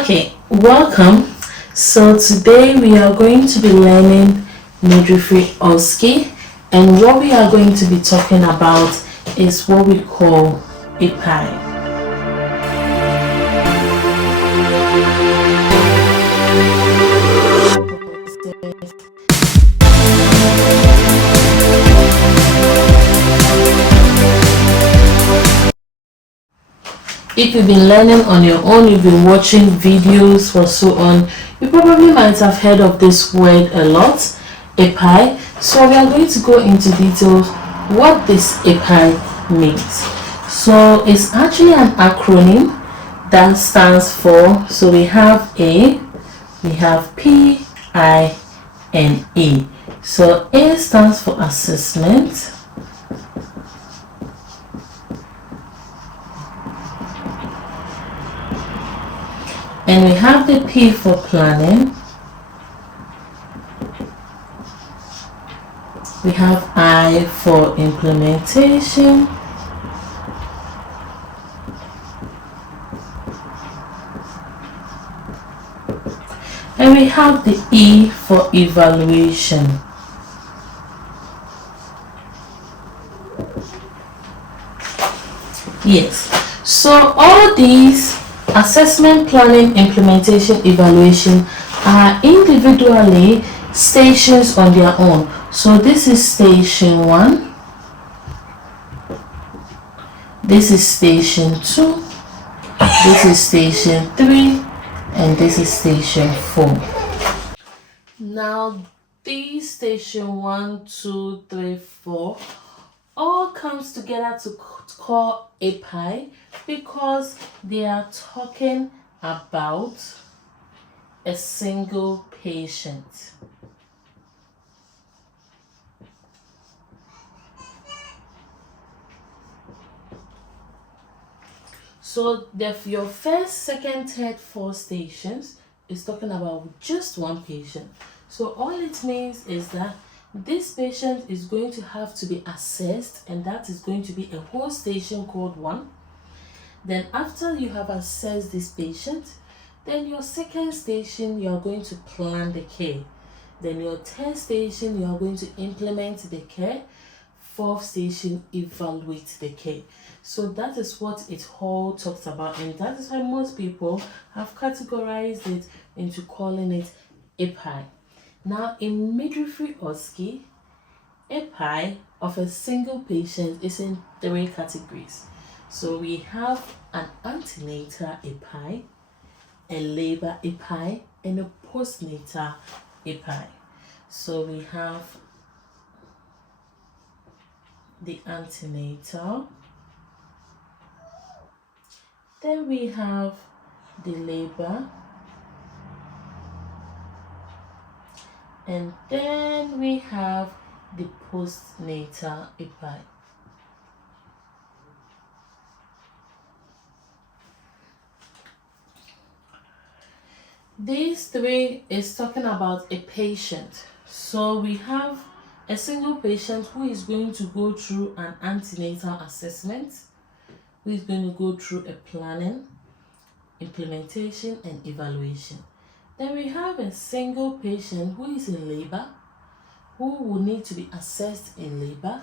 Okay, welcome. So today we are going to be learning midwifery Osce, and what we are going to be talking about is what we call Apie. If you've been learning on your own, you've been watching videos for so on, you probably might have heard of this word a lot, Apie. So we are going to go into details what this Apie means. So it's actually an acronym that stands for, so we have A, we have P, I, and E. So A stands for assessment. And we have the P for planning. We have I for implementation. And we have the E for evaluation. Yes, so all these assessment, planning, implementation, evaluation are individually stations on their own. So this is station 1, this is station 2, this is station 3, and this is station 4. Now these station 1, 2, 3, 4 all comes together to call Apie because they are talking about a single patient. So your first, second, third, fourth stations is talking about just one patient. So all it means is that this patient is going to have to be assessed, and that is going to be a whole station called 1. Then after you have assessed this patient, then your second station you are going to plan the care. Then your third station you are going to implement the care. Fourth station, evaluate the care. So that is what it all talks about, and that is why most people have categorized it into calling it Apie. Now in midwifery Osce, Apie of a single patient is in 3 categories. So we have an antenatal Apie, a labor Apie, and a postnatal Apie. So we have the antenatal, then we have the labor, and then we have the postnatal Apie. These 3 is talking about a patient. So we have a single patient who is going to go through an antenatal assessment, who is going to go through a planning, implementation, and evaluation. Then we have a single patient who is in labor, who will need to be assessed in labor,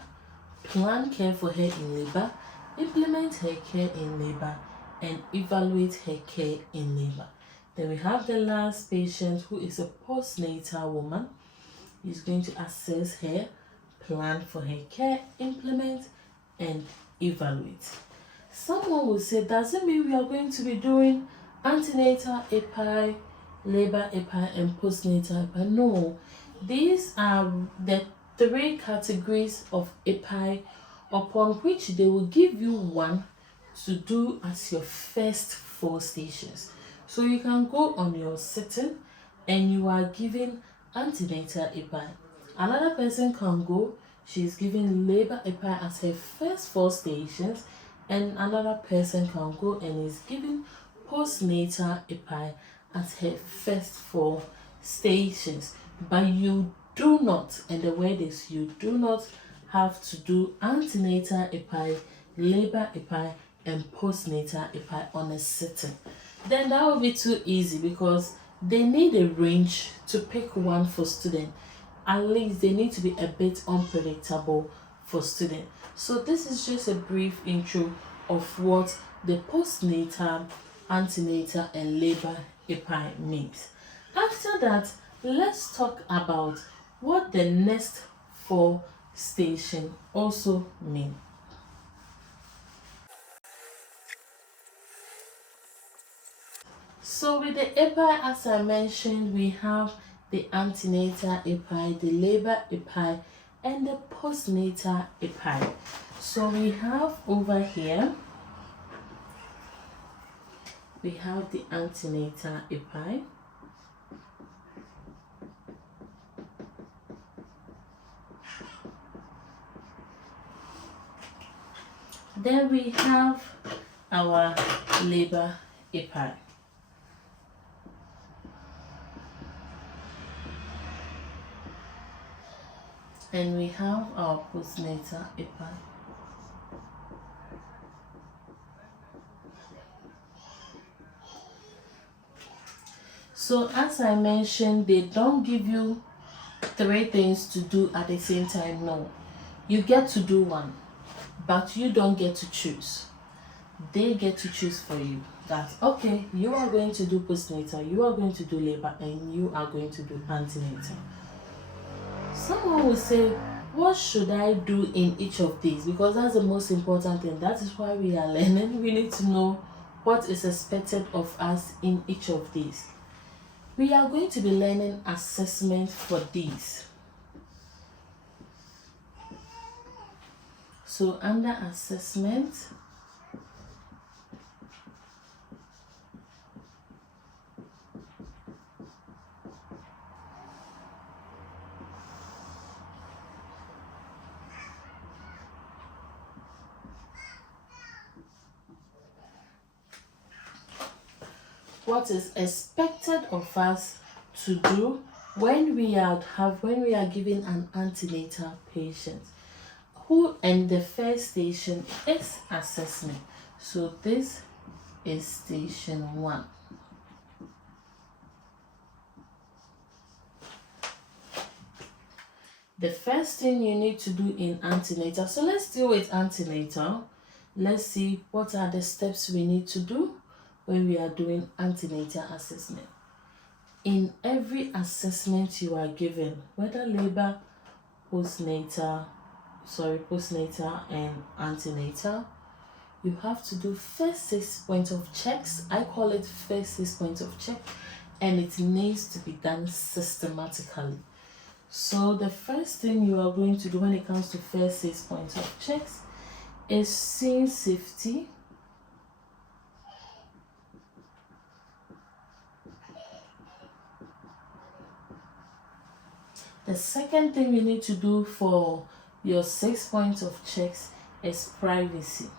plan care for her in labor, implement her care in labor, and evaluate her care in labor. Then we have the last patient who is a postnatal woman. He's going to assess her, plan for her care, implement, and evaluate. Someone will say, does it mean we are going to be doing antenatal Apie, labor Apie, and postnatal Apie? No, these are the 3 categories of Apie upon which they will give you one to do as your first 4 stations. So you can go on your sitting and you are given antenatal Apie. Another person can go, she's given labor Apie as her first 4 stations, and another person can go and is given postnatal Apie as her first 4 stations. But you do not, and the word is you do not have to do antenatal Apie, labor Apie, and postnatal Apie on a sitting. then that will be too easy because they need a range to pick one for student. At least they need to be a bit unpredictable for student. So this is just a brief intro of what the postnatal, antenatal, and labor Apie means. After that, let's talk about what the next four stations also mean. So with the Apie, as I mentioned, we have the antenatal Apie, the labor Apie, and the postnatal Apie. So we have over here, we have the antenatal Apie. Then we have our labor Apie. And we have our postnatal Apie. So as I mentioned, they don't give you three things to do at the same time. No, you get to do one, but you don't get to choose. They get to choose for you. That okay, you are going to do postnatal, you are going to do labor, and you are going to do antenatal. Someone will say, what should I do in each of these? Because that's the most important thing. That is why we are learning. We need to know what is expected of us in each of these. We are going to be learning assessment for these. So under assessment, what is expected of us to do when we are giving an antenatal patient, and the first station is assessment. So this is station 1. The first thing you need to do in antenatal, so let's deal with antenatal. Let's see what are the steps we need to do when we are doing antenatal assessment. In every assessment you are given, whether labor, postnatal and antenatal, you have to do first 6 points of checks. I call it first 6 points of check, and it needs to be done systematically. So the first thing you are going to do when it comes to first 6 points of checks is scene safety. The second thing you need to do for your 6 points of checks is privacy.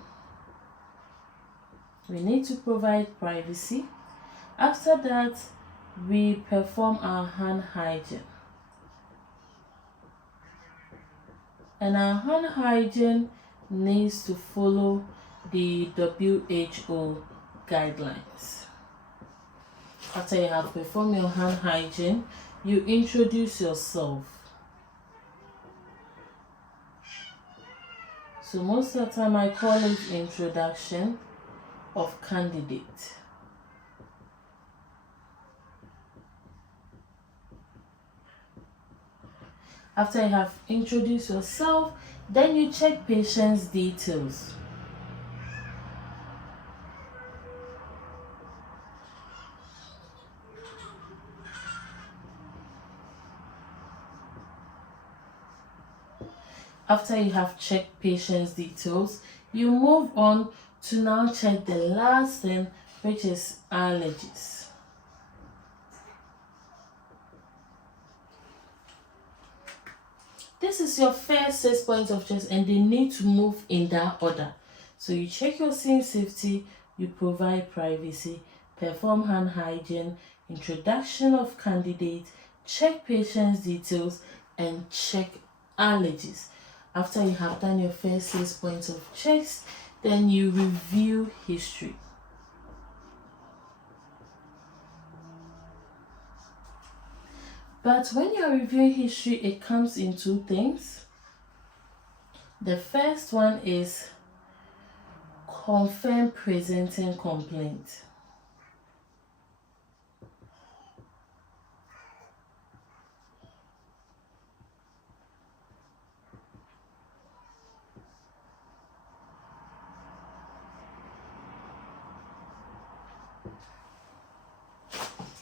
We need to provide privacy. After that, we perform our hand hygiene. And our hand hygiene needs to follow the WHO guidelines. After you have performed your hand hygiene, you introduce yourself. So most of the time I call it introduction of candidate. After you have introduced yourself, then you check patient's details. After you have checked patient's details, you move on to now check the last thing, which is allergies. This is your first 6 points of checks, and they need to move in that order. So you check your scene safety, you provide privacy, perform hand hygiene, introduction of candidate, check patient's details, and check allergies. After you have done your first 6 points of checks, then you review history. But when you're reviewing history, it comes in two things. The first one is confirm presenting complaint.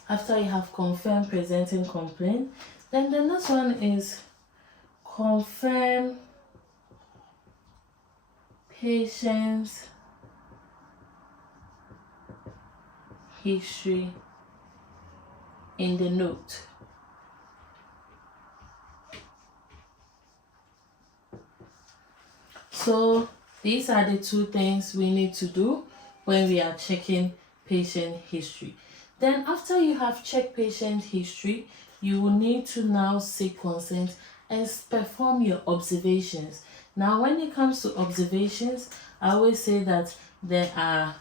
After you have confirmed presenting complaint, then the next one is confirm patient's history in the note. So these are the two things we need to do when we are checking patient history. Then after you have checked patient history, you will need to now seek consent and perform your observations. Now when it comes to observations, I always say that there are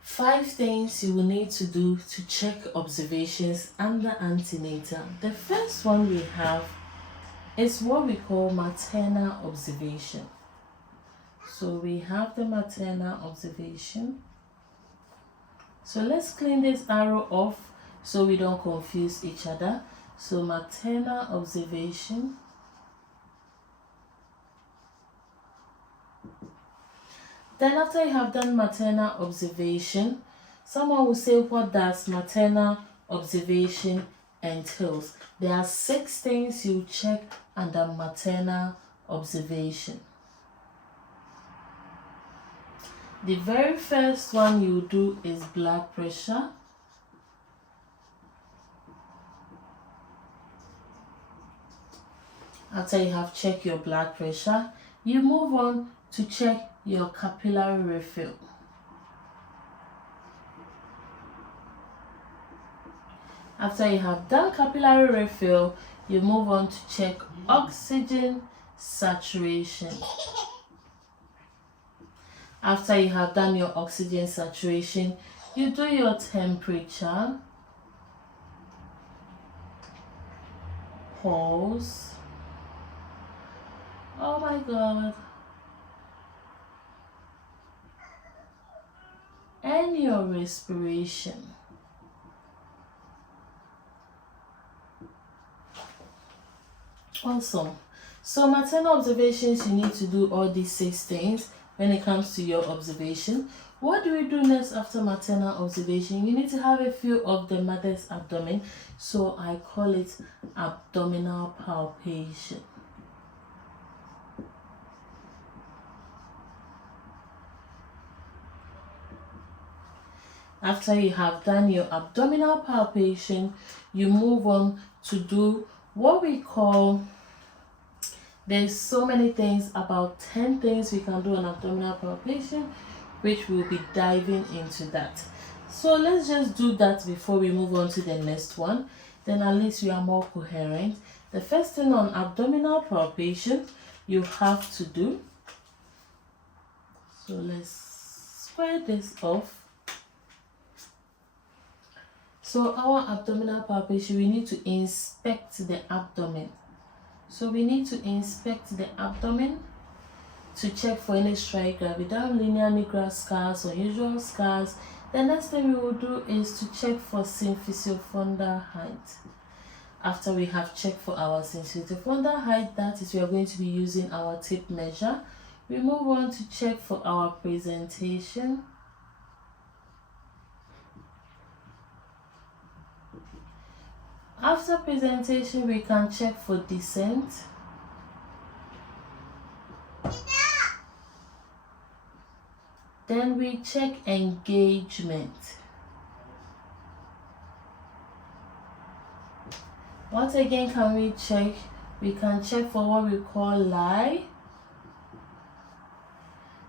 5 things you will need to do to check observations under antenatal. The first one we have is what we call maternal observation. So we have the maternal observation. So let's clean this arrow off so we don't confuse each other. So maternal observation. Then after you have done maternal observation, someone will say, what does maternal observation entails? There are 6 things you check under maternal observation. The very first one you do is blood pressure. After you have checked your blood pressure, you move on to check your capillary refill. After you have done capillary refill, you move on to check oxygen saturation. After you have done your oxygen saturation, you do your temperature, pulse, oh my god, and your respiration. Awesome. So maternal observations, you need to do all these 6 things when it comes to your observation. What do we do next after maternal observation? You need to have a feel of the mother's abdomen. So I call it abdominal palpation. After you have done your abdominal palpation, you move on to do what we call, there's so many things, about 10 things we can do on abdominal palpation, which we'll be diving into that. So let's just do that before we move on to the next one. Then at least we are more coherent. The first thing on abdominal palpation you have to do, so let's square this off. So our abdominal palpation, we need to inspect the abdomen. So we need to inspect the abdomen to check for any striatal, linear negral scars or usual scars. The next thing we will do is to check for symphysiofundal height. After we have checked for our symphysiofundal height, that is, we are going to be using our tape measure. We move on to check for our presentation. After presentation, we can check for descent. Then we check engagement. What again can we check? We can check for what we call lie.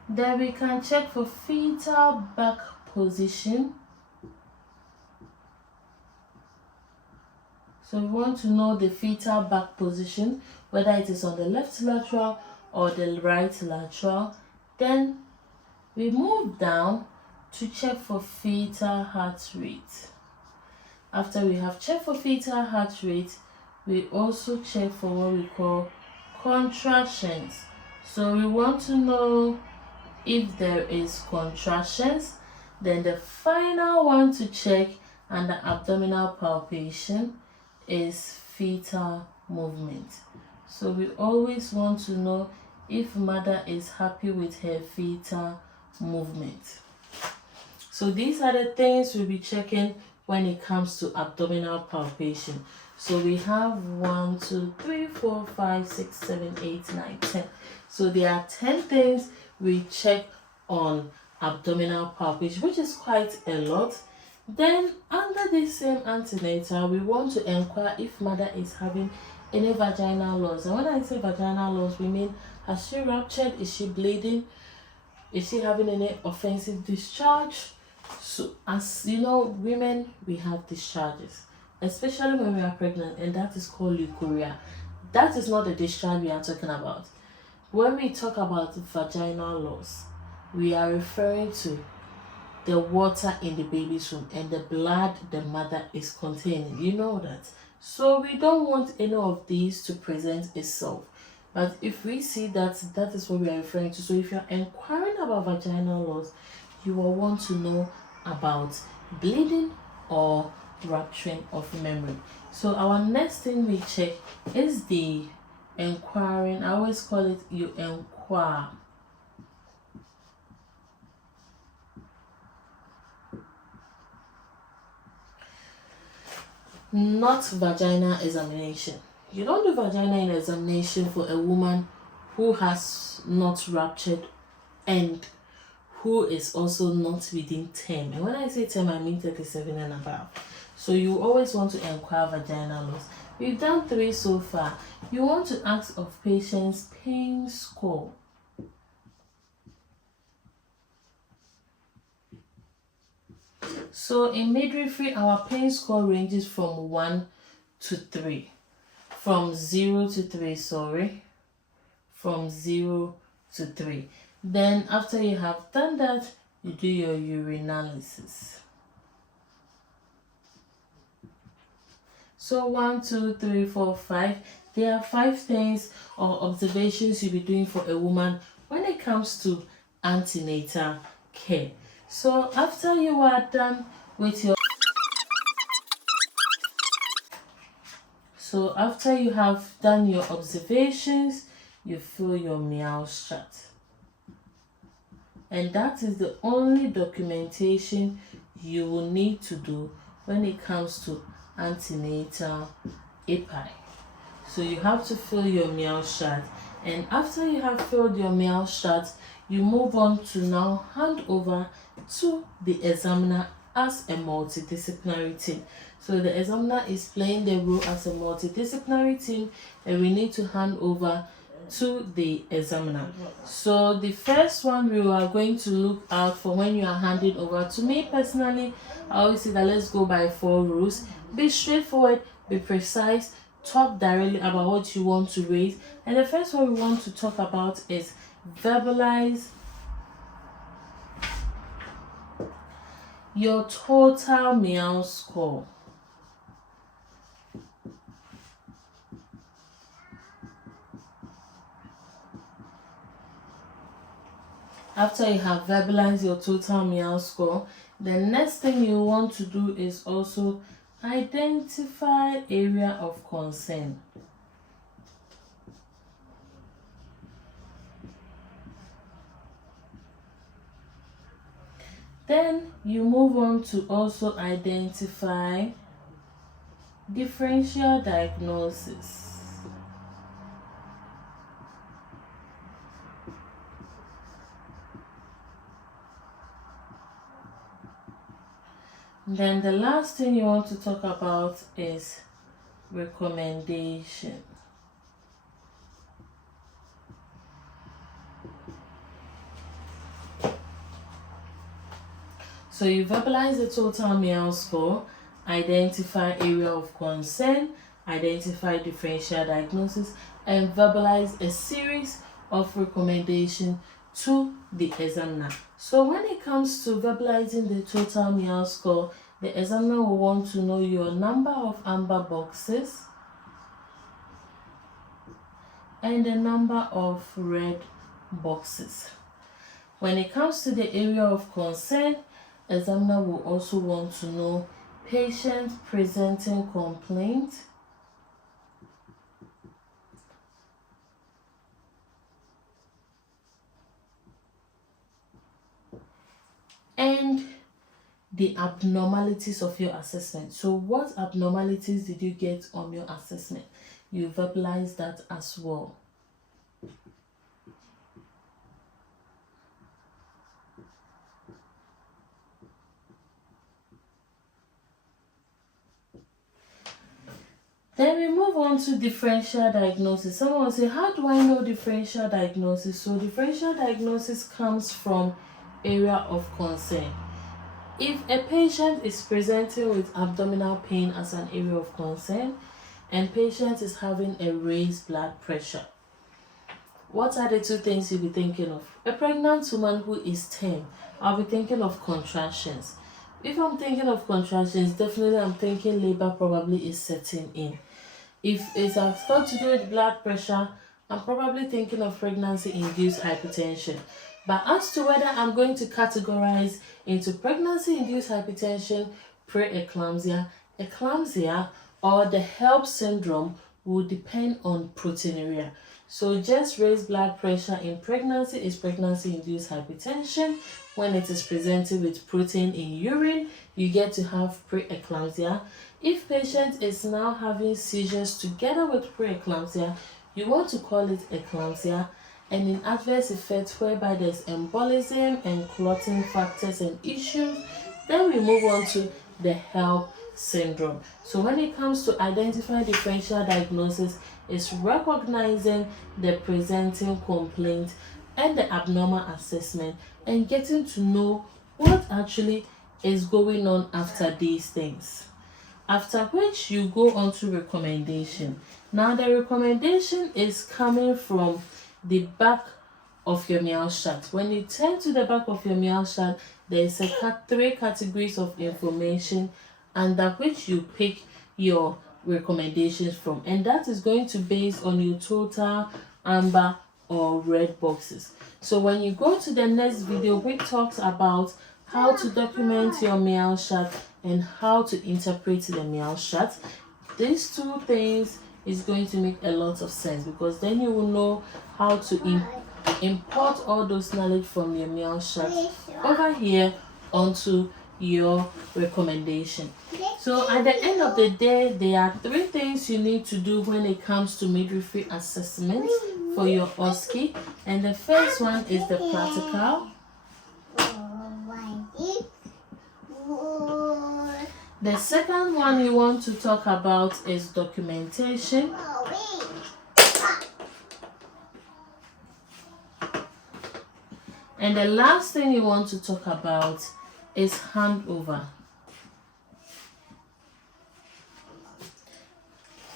Then we can check for fetal back position. So we want to know the fetal back position, whether it is on the left lateral or the right lateral. Then we move down to check for fetal heart rate. After we have checked for fetal heart rate, we also check for what we call contractions. So we want to know if there is contractions. Then the final one to check under abdominal palpation is fetal movement. So we always want to know if mother is happy with her fetal movement. So these are the things we'll be checking when it comes to abdominal palpation. So we have 1, 2, 3, 4, 5, 6, 7, 8, 9, 10. So there are 10 things we check on abdominal palpation, which is quite a lot. Then under this same antenatal, we want to inquire if mother is having any vaginal loss. And when I say vaginal loss, we mean, has she ruptured? Is she bleeding? Is she having any offensive discharge? So as you know, women, we have discharges, especially when we are pregnant, and that is called leukorrhea. That is not the discharge we are talking about. When we talk about vaginal loss, we are referring to the water in the baby's womb and the blood the mother is containing. You know that. So we don't want any of these to present itself. But if we see that that is what we are referring to, so if you are inquiring about vaginal loss, you will want to know about bleeding or rupturing of memory. So our next thing we check is the inquiring. I always call it you inquire. Not vagina examination. You don't do vagina examination for a woman who has not ruptured and who is also not within 10. And when I say 10, I mean 37 and above. So you always want to inquire vaginal loss. We've done 3 so far. You want to ask of patient's pain score. So in midwifery, our pain score ranges from 1 to 3. From 0 to 3, sorry. From 0 to 3. Then after you have done that, you do your urinalysis. So 1, 2, 3, 4, 5. There are 5 things or observations you'll be doing for a woman when it comes to antenatal care. So after you are done with your after you have done your observations, you fill your meows chart. And that is the only documentation you will need to do when it comes to antenatal Apie. So you have to fill your meows chart. And after you have filled your meows chart, you move on to now hand over to the examiner as a multidisciplinary team. So the examiner is playing the role as a multidisciplinary team, and we need to hand over to the examiner. So the first one we are going to look out for when you are handing over to me personally, I always say that let's go by 4 rules. Be straightforward, be precise, talk directly about what you want to raise. And the first one we want to talk about is verbalize your total meow score. After you have verbalized your total meow score, the next thing you want to do is also identify area of concern. Then you move on to also identify differential diagnosis. Then the last thing you want to talk about is recommendation. So you verbalize the total meow score, identify area of concern, identify differential diagnosis, and verbalize a series of recommendations to the examiner. So when it comes to verbalizing the total meow score, The examiner will want to know your number of amber boxes and the number of red boxes. When it comes to the area of concern, examiner will also want to know patient presenting complaint and the abnormalities of your assessment. So what abnormalities did you get on your assessment? You verbalize that as well. Then we move on to differential diagnosis. Someone will say, how do I know differential diagnosis? So differential diagnosis comes from area of concern. If a patient is presenting with abdominal pain as an area of concern and patient is having a raised blood pressure, what are the two things you'll be thinking of? A pregnant woman who is 10, I'll be thinking of contractions. If I'm thinking of contractions, definitely I'm thinking labor probably is setting in. If it's got to do with blood pressure, I'm probably thinking of pregnancy-induced hypertension. But as to whether I'm going to categorize into pregnancy-induced hypertension, preeclampsia, eclampsia, or the HELP syndrome will depend on proteinuria. So just raised blood pressure in pregnancy is pregnancy-induced hypertension. When it is presented with protein in urine, you get to have preeclampsia. If patient is now having seizures together with preeclampsia, you want to call it eclampsia. And in adverse effects whereby there's embolism and clotting factors and issues, then we move on to the HELP syndrome. So when it comes to identifying differential diagnosis, it's recognizing the presenting complaint and the abnormal assessment and getting to know what actually is going on after these things. After which you go on to recommendation. Now the recommendation is coming from the back of your meal chart. When you turn to the back of your meal chart, there is three categories of information under which you pick your recommendations from, and that is going to base on your total amber or red boxes. So when you go to the next video, which talks about how to document your meal chart and how to interpret the meal chart, these two things is going to make a lot of sense, because then you will know how to import all those knowledge from your meal chart over here onto your recommendation. So at the end of the day, there are three things you need to do when it comes to midwifery assessment for your Osce, and the first one is the practical. The second one you want to talk about is documentation. And the last thing you want to talk about is handover.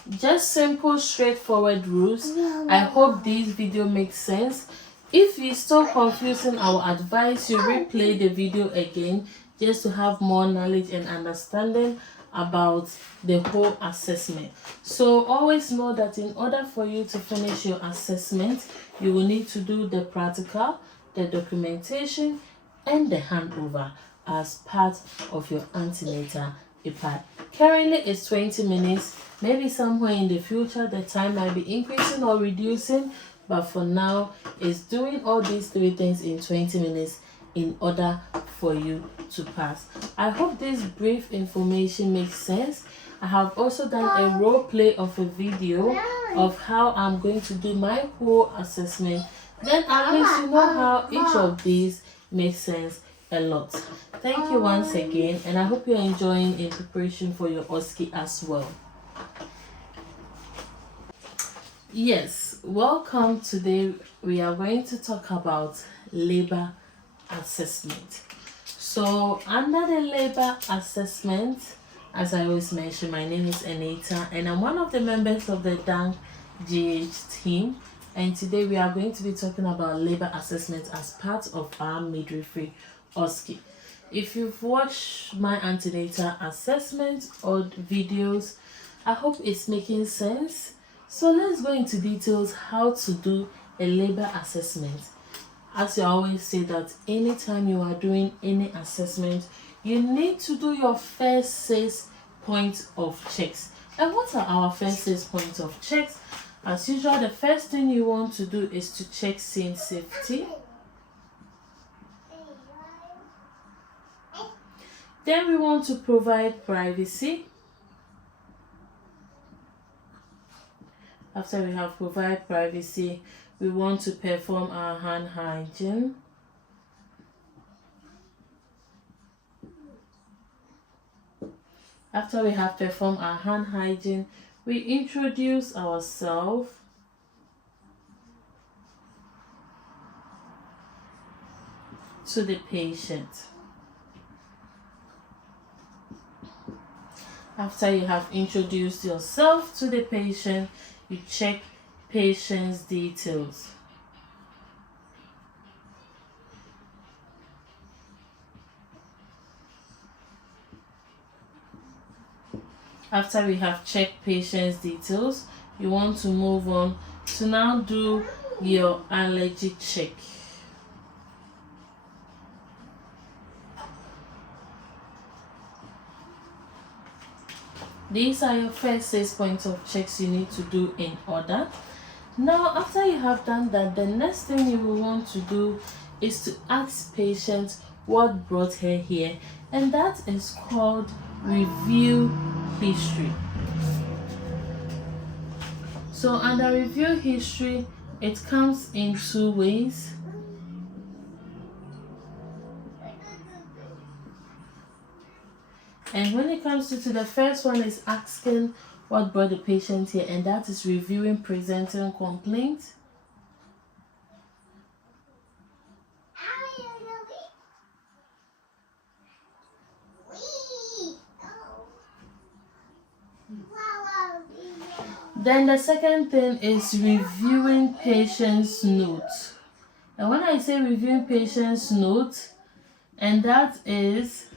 Just simple, straightforward rules. I hope this video makes sense. If you're still confusing, I will advise you replay the video again just to have more knowledge and understanding about the whole assessment. So always know that in order for you to finish your assessment, you will need to do the practical, the documentation, and the handover as part of your antenatal part. Currently it's 20 minutes. Maybe somewhere in the future the time might be increasing or reducing, but for now it's doing all these three things in 20 minutes in order for you to pass. I hope this brief information makes sense. I have also done a role play of a video of how I'm going to do my whole assessment. Then at least you know how each of these makes sense a lot. Thank you once again, and I hope you're enjoying in preparation for your Osce as well. Yes, welcome. Today we are going to talk about labor assessment. So under the labor assessment, as I always mention, my name is Anita and I'm one of the members of the DANG GH team, and today we are going to be talking about labor assessment as part of our midwifery Osce. If you've watched my antenatal assessment or videos, I hope it's making sense. So let's go into details how to do a labor assessment. As I always say that anytime you are doing any assessment, you need to do your first 6 points of checks. And what are our first 6 points of checks? As usual, the first thing you want to do is to check scene safety. Then we want to provide privacy. After we have provided privacy, we want to perform our hand hygiene. After we have performed our hand hygiene, we introduce ourselves. To the patient. After you have introduced yourself to the patient, you check patient's details. After we have checked patient's details, you want to move on to now do your allergy check. These are your first 6 points of checks you need to do in order. Now, after you have done that, the next thing you will want to do is to ask patient what brought her here, and that is called review history. So under review history, it comes in 2 ways. And when it comes to the first one is asking what brought the patient here, and that is reviewing presenting complaint. Then the second thing is reviewing patient's notes. And when I say reviewing patient's notes, and that is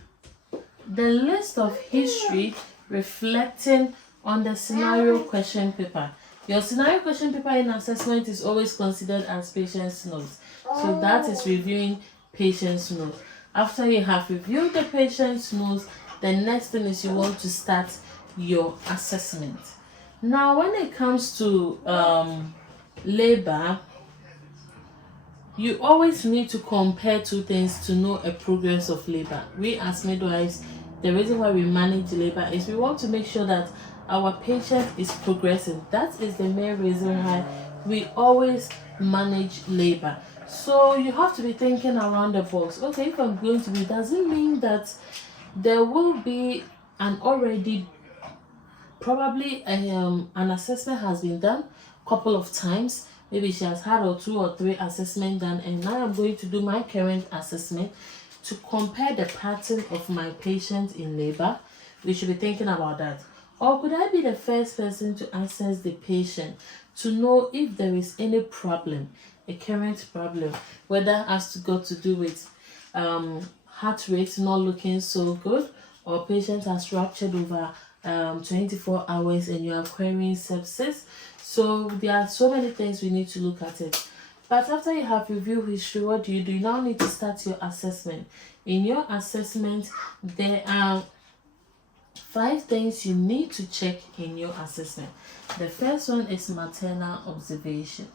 the list of history reflecting on the scenario question paper. Your scenario question paper in assessment is always considered as patient's notes. So that is reviewing patient's notes. After you have reviewed the patient's notes, the next thing is you want to start your assessment. Now, when it comes to labor, you always need to compare 2 things to know a progress of labor. We as midwives, the reason why we manage labor is we want to make sure that our patient is progressing. That is the main reason why we always manage labor. So you have to be thinking around the box. Okay, if I'm going to be, doesn't mean that there will be an already probably an assessment has been done a couple of times. Maybe she has had 2 or 3 assessments done, and now I'm going to do my current assessment to compare the pattern of my patient in labor. We should be thinking about that. Or could I be the first person to assess the patient to know if there is any problem, a current problem, whether it has got to do with heart rate not looking so good, or patient has ruptured over 24 hours and you are querying sepsis. So there are so many things we need to look at it. But after you have reviewed history, what do? You now need to start your assessment. In your assessment, there are 5 things you need to check in your assessment. The first one is maternal observation.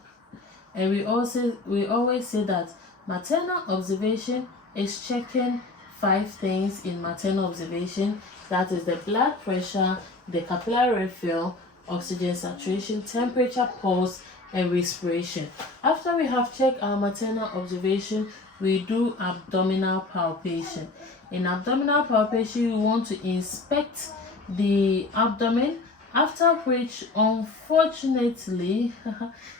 And we always say that maternal observation is checking 5 things in maternal observation. That is the blood pressure, the capillary refill, oxygen saturation, temperature, pulse, and respiration. After we have checked our maternal observation, we do abdominal palpation. In abdominal palpation, we want to inspect the abdomen, after which, unfortunately,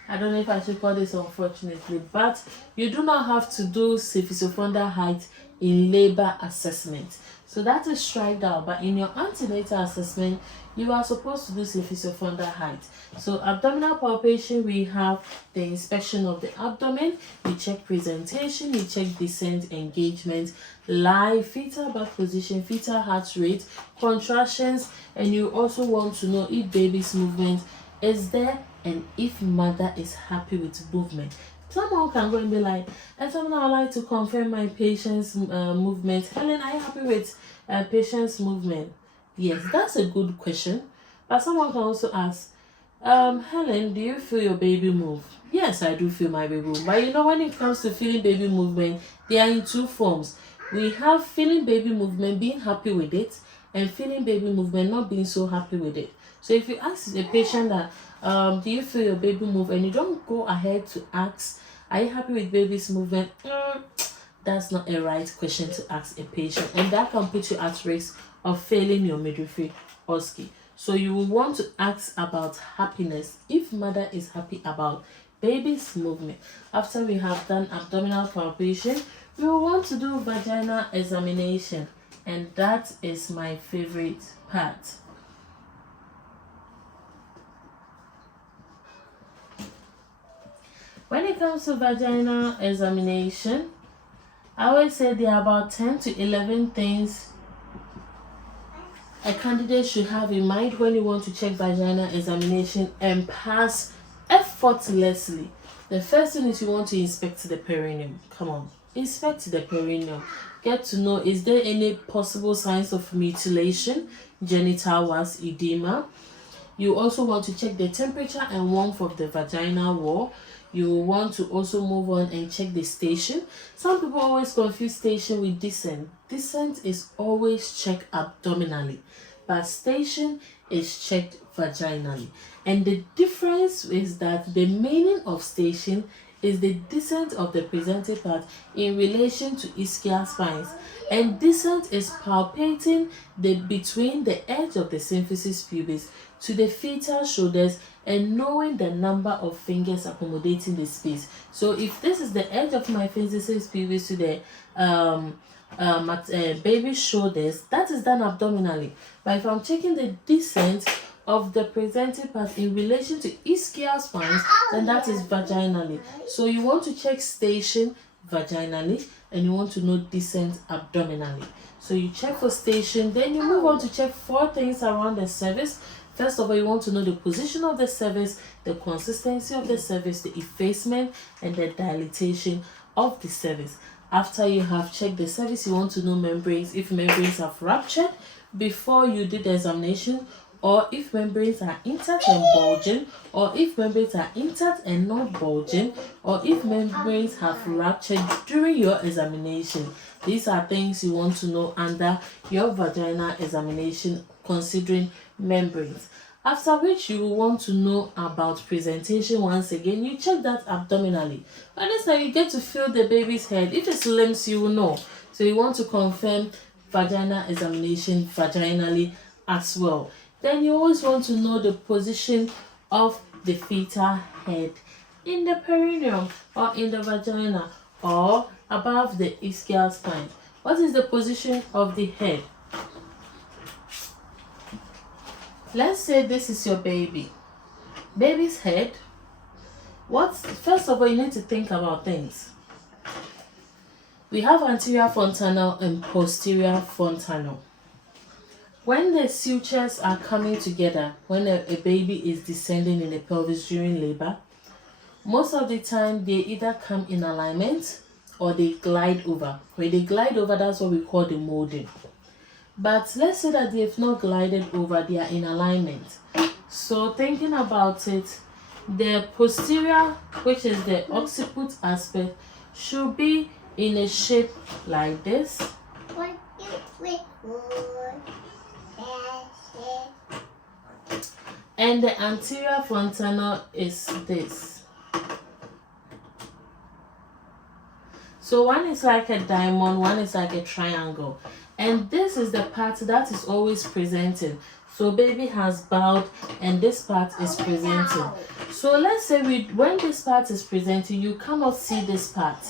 I don't know if I should call this unfortunately, but you do not have to do cervicofundal height in labor assessment. So that is strike out, but in your antenatal assessment, you are supposed to do fundal height. So abdominal palpation, we have the inspection of the abdomen, you check presentation, you check descent, engagement, lie, fetal back position, fetal heart rate, contractions, and you also want to know if baby's movement is there and if mother is happy with movement. Someone can go and be like, and someone I would like to confirm my patient's movement. Helen, are you happy with patient's movement? Yes, that's a good question. But someone can also ask, Helen, do you feel your baby move? Yes, I do feel my baby move. But you know, when it comes to feeling baby movement, they are in two forms. We have feeling baby movement, being happy with it, and feeling baby movement, not being so happy with it. So if you ask a patient that, do you feel your baby move, and you don't go ahead to ask, are you happy with baby's movement? That's not a right question to ask a patient, and that can put you at risk of failing your midwifery Osce. So you will want to ask about happiness if mother is happy about baby's movement. After we have done abdominal palpation, we will want to do vaginal examination, and that is my favorite part. When it comes to vaginal examination, I always say there are about 10 to 11 things a candidate should have in mind when you want to check vaginal examination and pass effortlessly. The first thing is you want to inspect the perineum. Come on, inspect the perineum. Get to know, is there any possible signs of mutilation, genital was, edema. You also want to check the temperature and warmth of the vaginal wall. You want to also move on and check the station. Some people always confuse station with descent. Descent is always checked abdominally, but station is checked vaginally. And the difference is that the meaning of station is the descent of the presenting part in relation to ischial spines, and descent is palpating between the edge of the symphysis pubis to the fetal shoulders and knowing the number of fingers accommodating the space. So if this is the edge of my symphysis pubis to the baby's shoulders, that is done abdominally. But if I'm checking the descent of the presenting part in relation to ischial spines, then that is vaginally. So you want to check station vaginally and you want to know descent abdominally. So you check for station, then you move on to check 4 things around the cervix. First of all, you want to know the position of the cervix, the consistency of the cervix, the effacement, and the dilatation of the cervix. After you have checked the cervix, you want to know membranes, if membranes have ruptured before you did the examination, or if membranes are intact and bulging, or if membranes are intact and not bulging, or if membranes have ruptured during your examination. These are things you want to know under your vaginal examination considering membranes. After which you will want to know about presentation. Once again, you check that abdominally. By this time, you get to feel the baby's head. If it's limbs, you will know. So you want to confirm vaginal examination vaginally as well. Then you always want to know the position of the fetal head in the perineum or in the vagina or above the ischial spine. What is the position of the head? Let's say this is your baby. Baby's head. First of all, you need to think about things. We have anterior fontanel and posterior fontanel. When the sutures are coming together, when a baby is descending in the pelvis during labor, most of the time they either come in alignment or they glide over. When they glide over, that's what we call the molding. But let's say that they've not glided over, they are in alignment. So thinking about it, the posterior, which is the occiput aspect, should be in a shape like this. And the anterior fontanel is this. So one is like a diamond, one is like a triangle. And this is the part that is always presenting. So baby has bowed and this part is presenting. So let's say when this part is presenting, you cannot see this part.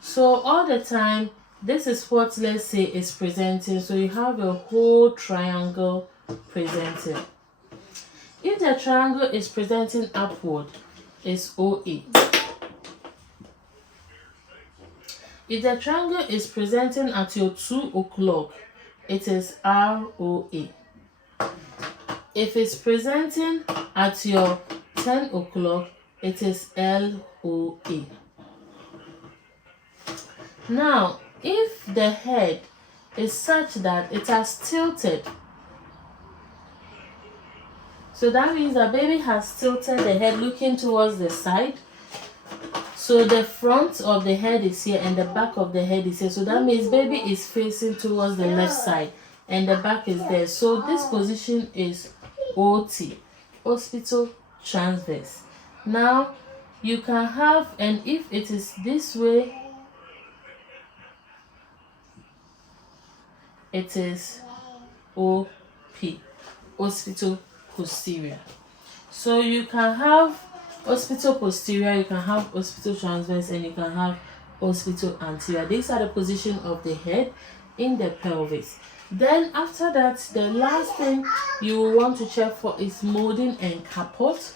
So all the time, this is what, let's say, is presenting. So you have a whole triangle presenting. If the triangle is presenting upward, it's OA. If the triangle is presenting at your 2 o'clock, it is ROA. If it's presenting at your 10 o'clock, it is LOA. Now, if the head is such that it has tilted, so that means the baby has tilted the head looking towards the side. So the front of the head is here and the back of the head is here. So that means baby is facing towards the left side and the back is there. So this position is OT, hospital transverse. Now you can have, and if it is this way, it is OP, hospital posterior. So you can have hospital posterior, you can have hospital transverse, and you can have hospital anterior. These are the position of the head in the pelvis. Then after that, the last thing you want to check for is molding and caput.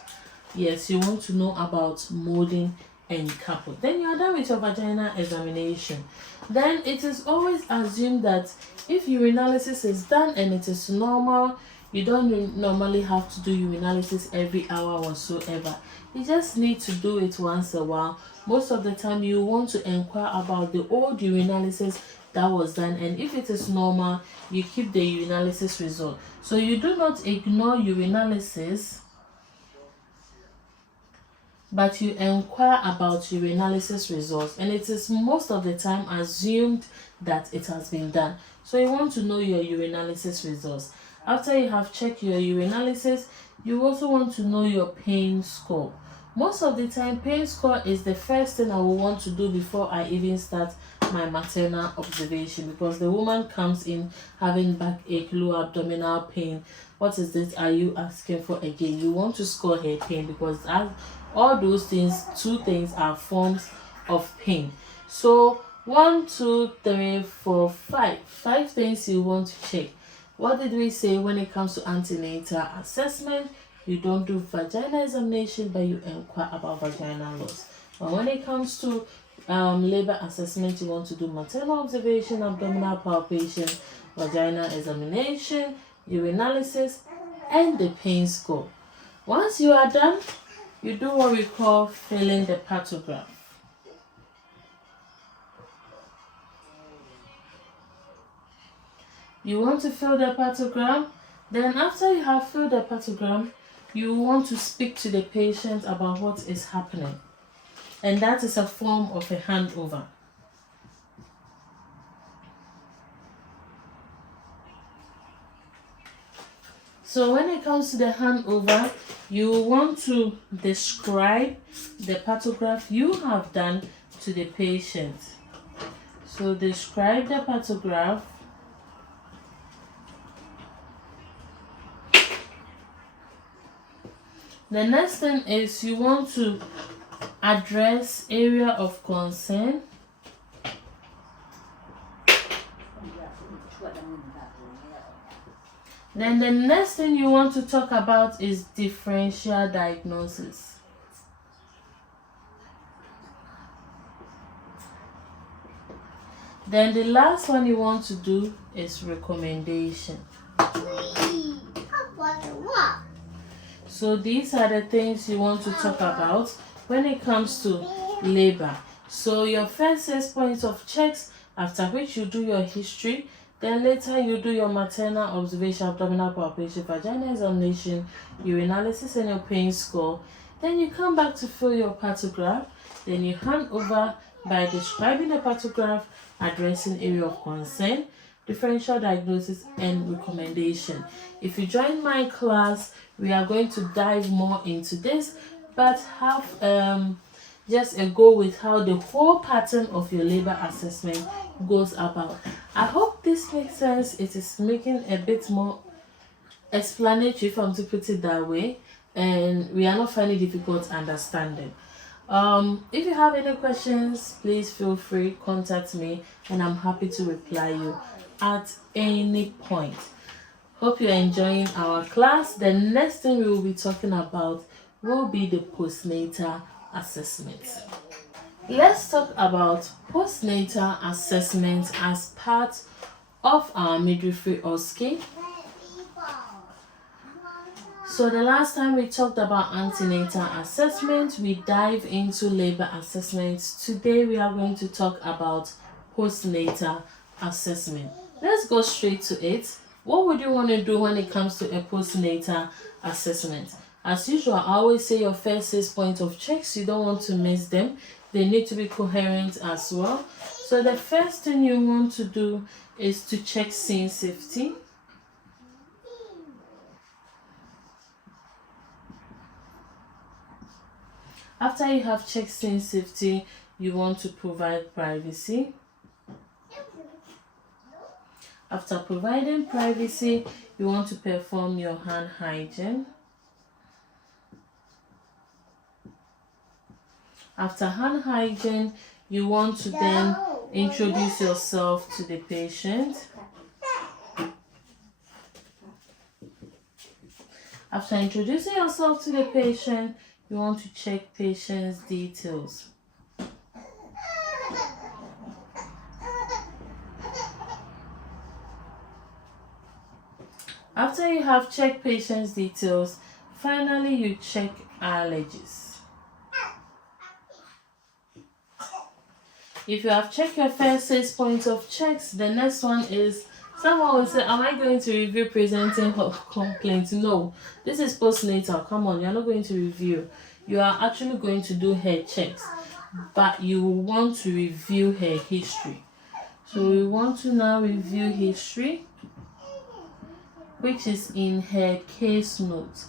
Yes, you want to know about molding and caput. Then you are done with your vaginal examination. Then it is always assumed that if urinalysis is done and it is normal, you don't normally have to do urinalysis every hour whatsoever. You just need to do it once a while. Most of the time you want to inquire about the old urinalysis that was done, and if it is normal, you keep the urinalysis result. So you do not ignore urinalysis, but you inquire about urinalysis results, and it is most of the time assumed that it has been done. So you want to know your urinalysis results. After you have checked your urinalysis, you also want to know your pain score. Most of the time, pain score is the first thing I will want to do before I even start my maternal observation, because the woman comes in having backache, low abdominal pain. What is this are you asking for again? You want to score her pain, because all those things, 2 things are forms of pain. So 1, 2, 3, 4, 5 things you want to check. What did we say when it comes to antenatal assessment? You don't do vaginal examination, but you inquire about vaginal loss. But when it comes to labor assessment, you want to do maternal observation, abdominal palpation, vaginal examination, urinalysis, and the pain score. Once you are done, you do what we call filling the pathograph. You want to fill the pathogram. Then after you have filled the pathogram, you want to speak to the patient about what is happening. And that is a form of a handover. So when it comes to the handover, you want to describe the pathograph you have done to the patient. So describe the pathograph. The next thing is you want to address area of concern. Then the next thing you want to talk about is differential diagnosis. Then the last one you want to do is recommendation. So these are the things you want to talk about when it comes to labor. So your first 6 points of checks, after which you do your history, then later you do your maternal observation, abdominal palpation, vaginal examination, urinalysis, and your pain score. Then you come back to fill your pathograph. Then you hand over by describing the pathograph, addressing area of concern, differential diagnosis, and recommendation. If you join my class, we are going to dive more into this, but have just a go with how the whole pattern of your labor assessment goes about. I hope this makes sense. It is making a bit more explanatory, if I'm to put it that way, and we are not finding difficult understanding. If you have any questions, please feel free, contact me, and I'm happy to reply you at any point. Hope you're enjoying our class. The next thing we will be talking about will be the postnatal assessment. Let's talk about postnatal assessment as part of our midwifery Osce. So the last time we talked about antenatal assessment, we dive into labor assessments. Today we are going to talk about postnatal assessment. Let's go straight to it. What would you want to do when it comes to a postnatal assessment? As usual, I always say your first 6 points of checks, you don't want to miss them. They need to be coherent as well. So the first thing you want to do is to check scene safety. After you have checked scene safety, you want to provide privacy. After providing privacy, you want to perform your hand hygiene. After hand hygiene, you want to then introduce yourself to the patient. After introducing yourself to the patient, you want to check patient's details. After you have checked patient's details, finally you check allergies. If you have checked your first 6 points of checks, the next one is, someone will say, am I going to review presenting her complaint? No, this is postnatal. Come on, you're not going to review. You are actually going to do her checks, but you will want to review her history. So we want to now review history, which is in her case note.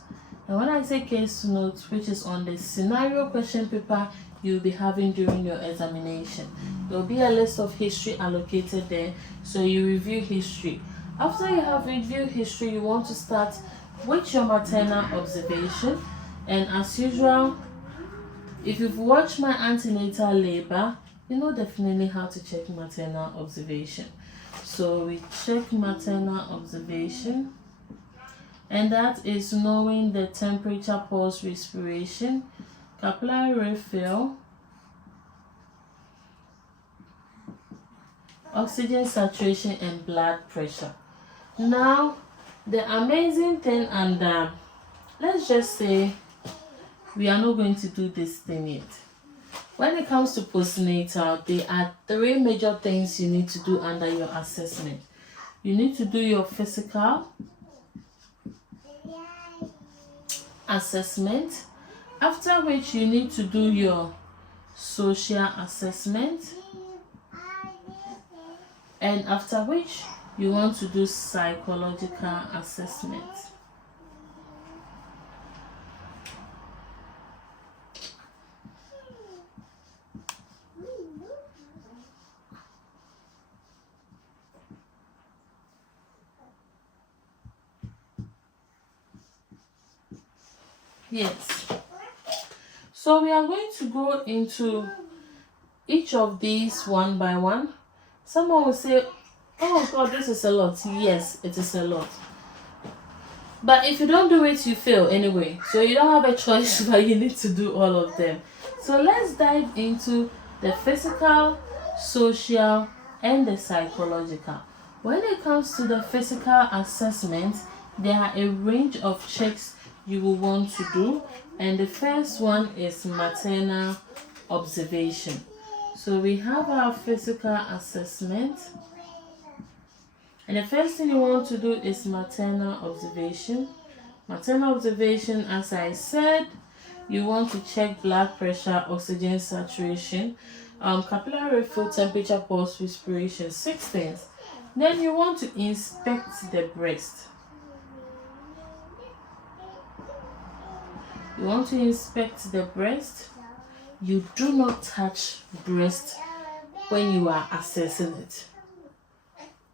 And when I say case note, which is on the scenario question paper you'll be having during your examination, there will be a list of history allocated there, so you review history. After you have reviewed history, you want to start with your maternal observation. And as usual, if you've watched my antenatal labor, you know definitely how to check maternal observation. So we check maternal observation, and that is knowing the temperature, pulse, respiration, capillary refill, oxygen saturation, and blood pressure. Now, the amazing thing, and let's just say we are not going to do this thing yet. When it comes to postnatal, there are 3 major things you need to do under your assessment. You need to do your physical assessment, after which you need to do your social assessment, and after which you want to do psychological assessment. Yes. So we are going to go into each of these one by one. Someone will say, oh God, this is a lot. Yes, it is a lot. But if you don't do it, you fail anyway. So you don't have a choice, but you need to do all of them. So let's dive into the physical, social, and the psychological. When it comes to the physical assessment, there are a range of checks you will want to do, and the first one is maternal observation. So we have our physical assessment, and the first thing you want to do is maternal observation. Maternal observation, as I said, you want to check blood pressure, oxygen saturation, capillary refill, temperature, pulse, respiration, 6 things. Then you want to inspect the breast. You want to inspect the breast. You do not touch breast when you are assessing it.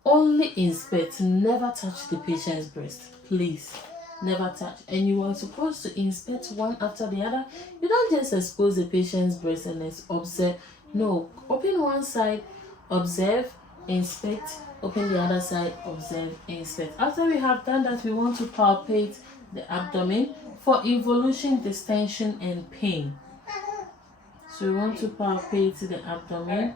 Only inspect, never touch the patient's breast, please. never touch. And you are supposed to inspect one after the other. You don't just expose the patient's breast and observe. No, open one side, observe, inspect, open the other side, observe, inspect. After we have done that, we want to palpate the abdomen for involution, distension, and pain. So we want to palpate the abdomen.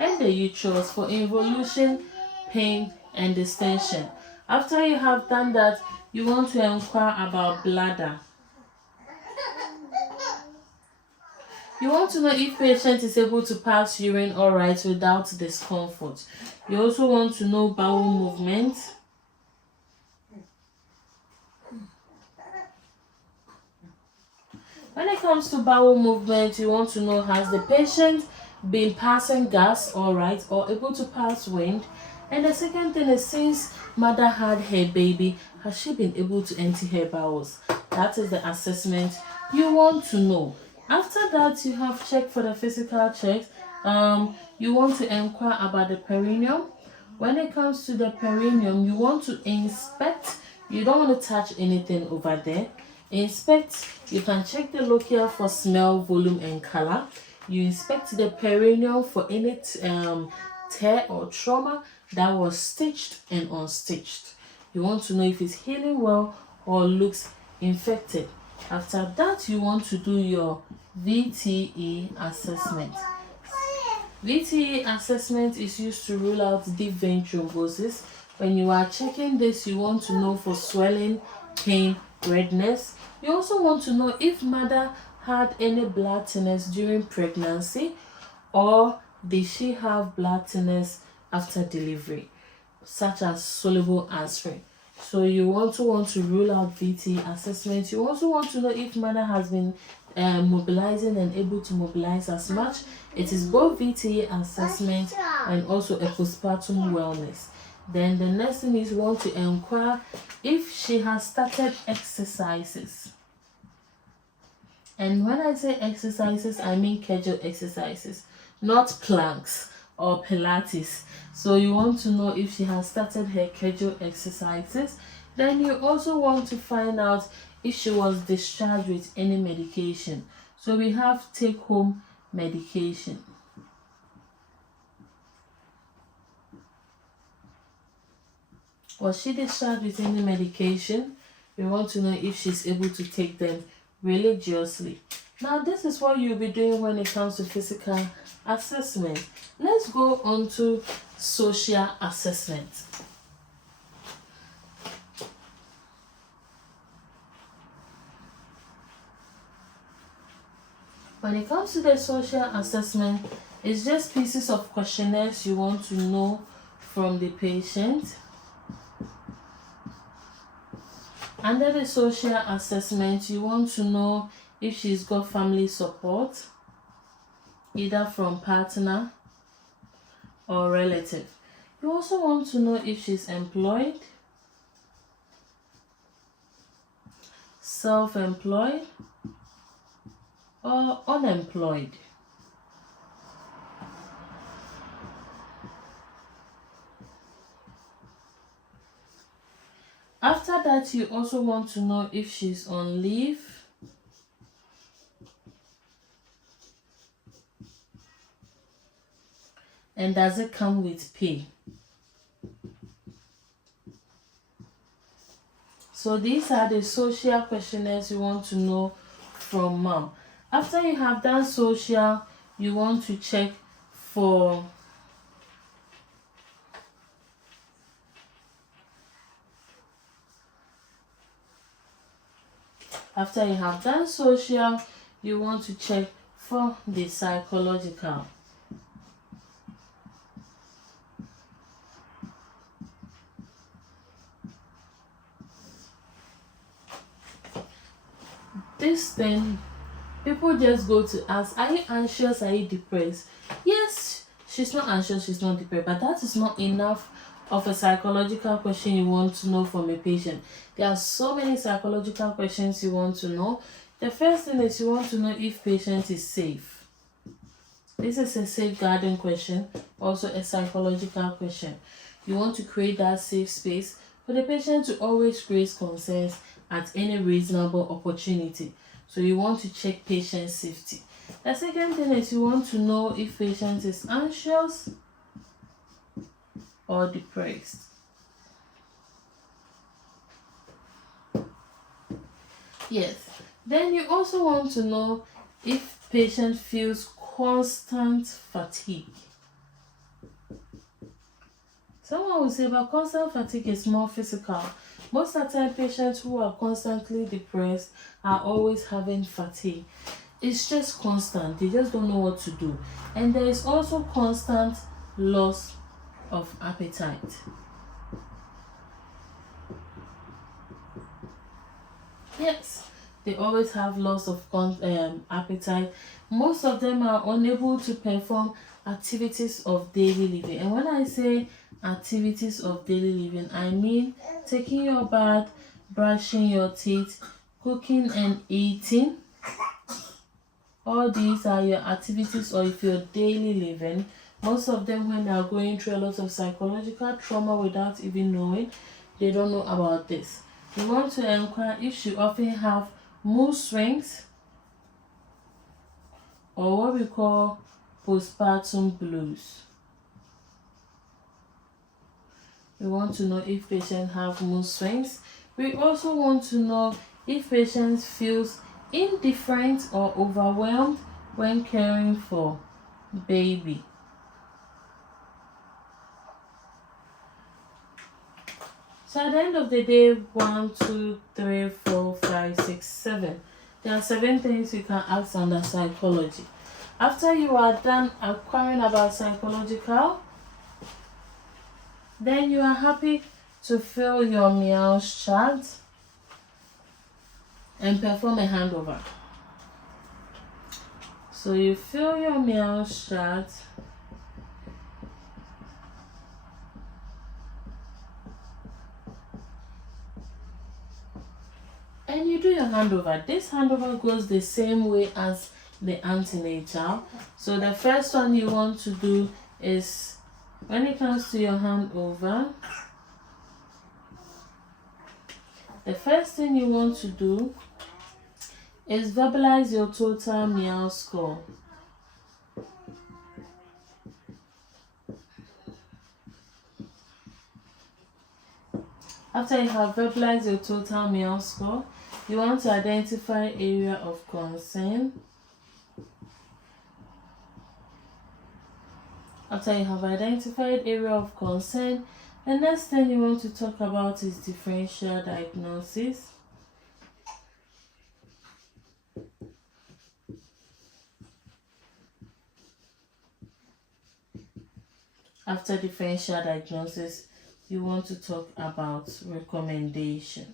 And the uterus for involution, pain, and distension. After you have done that, you want to inquire about bladder. You want to know if patient is able to pass urine all right without discomfort. You also want to know bowel movement. When it comes to bowel movement, you want to know, has the patient been passing gas all right or able to pass wind? And the second thing is, since mother had her baby, has she been able to empty her bowels? That is the assessment you want to know. After that, you have checked for the physical checks. You want to inquire about the perineum. When it comes to the perineum, you want to inspect. You don't want to touch anything over there. Inspect. You can check the locale for smell, volume, and color. You inspect the perineum for any tear or trauma that was stitched and unstitched. You want to know if it's healing well or looks infected. After that, you want to do your VTE assessment. VTE assessment is used to rule out deep vein thrombosis. When you are checking this, you want to know for swelling, pain, redness. You also want to know if mother had any blood thinners during pregnancy, or did she have blood thinners after delivery, such as soluble aspirin. So you also want to rule out VTE assessment. You also want to know if mother has been mobilizing and able to mobilize as much. It is both VTE assessment and also a postpartum wellness. Then the next thing is, you want to inquire if she has started exercises. And when I say exercises, I mean Kegel exercises, not planks or Pilates. So you want to know if she has started her Kegel exercises. Then you also want to find out if she was discharged with any medication. So we have take-home medication. Was she discharged with any medication? We want to know if she's able to take them religiously. Now, this is what you'll be doing when it comes to physical assessment. Let's go on to social assessment. When it comes to the social assessment, it's just pieces of questionnaires you want to know from the patient. Under the social assessment, you want to know if she's got family support, either from partner or relative. You also want to know if she's employed, self-employed, or unemployed. After that, you also want to know if she's on leave, and does it come with pay. So these are the social questionnaires you want to know from mom. After you have done social, you want to check for After you have done social, you want to check for the psychological. This thing, people just go to ask, are you anxious, are you depressed? Yes, she's not anxious, she's not depressed, but that is not enough of a psychological question you want to know from a patient. There are so many psychological questions you want to know. The first thing is, you want to know if patient is safe. This is a safeguarding question, also a psychological question. You want to create that safe space for the patient to always raise concerns at any reasonable opportunity. So you want to check patient safety. The second thing is you want to know if patient is anxious or depressed. Yes. Then you also want to know if patient feels constant fatigue. Someone will say, but constant fatigue is more physical. Most of the time, patients who are constantly depressed are always having fatigue. It's just constant. They just don't know what to do. And there is also constant loss of appetite. Yes, they always have loss of appetite. Most of them are unable to perform activities of daily living. And when I say activities of daily living, I mean taking your bath, brushing your teeth, cooking and eating. All these are your activities of your daily living. Most of them, when they are going through a lot of psychological trauma without even knowing, they don't know about this. You want to inquire if she often have mood swings or what we call postpartum blues. We want to know if patients have mood swings. We also want to know if patients feels indifferent or overwhelmed when caring for baby. So at the end of the day, 1, 2, 3, 4, 5, 6, 7. There are 7 things you can ask under psychology. After you are done acquiring about psychological, then you are happy to fill your meals chart and perform a handover. So you fill your meals chart. And you do your handover. This handover goes the same way as the antenatal. So the first one you want to do is, when it comes to your handover, the first thing you want to do is verbalize your total meal score. After you have verbalized your total meal score, you want to identify area of concern. After you have identified area of concern, the next thing you want to talk about is differential diagnosis. After differential diagnosis, you want to talk about recommendation.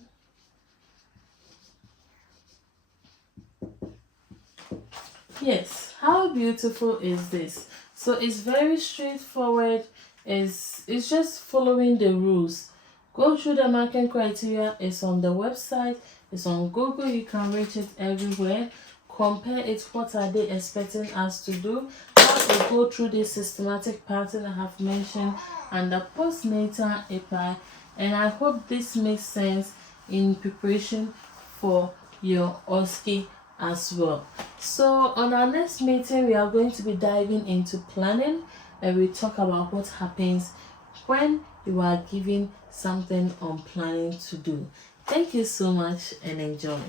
Yes, how beautiful is this? So it's very straightforward. It's just following the rules. Go through the marking criteria. It's on the website. It's on Google. You can reach it everywhere. Compare it. What are they expecting us to do? How to go through this systematic pattern I have mentioned under postnatal Apie. And I hope this makes sense in preparation for your Osce as well. So on our next meeting, we are going to be diving into planning, and we talk about what happens when you are given something on planning to do. Thank you so much and enjoy.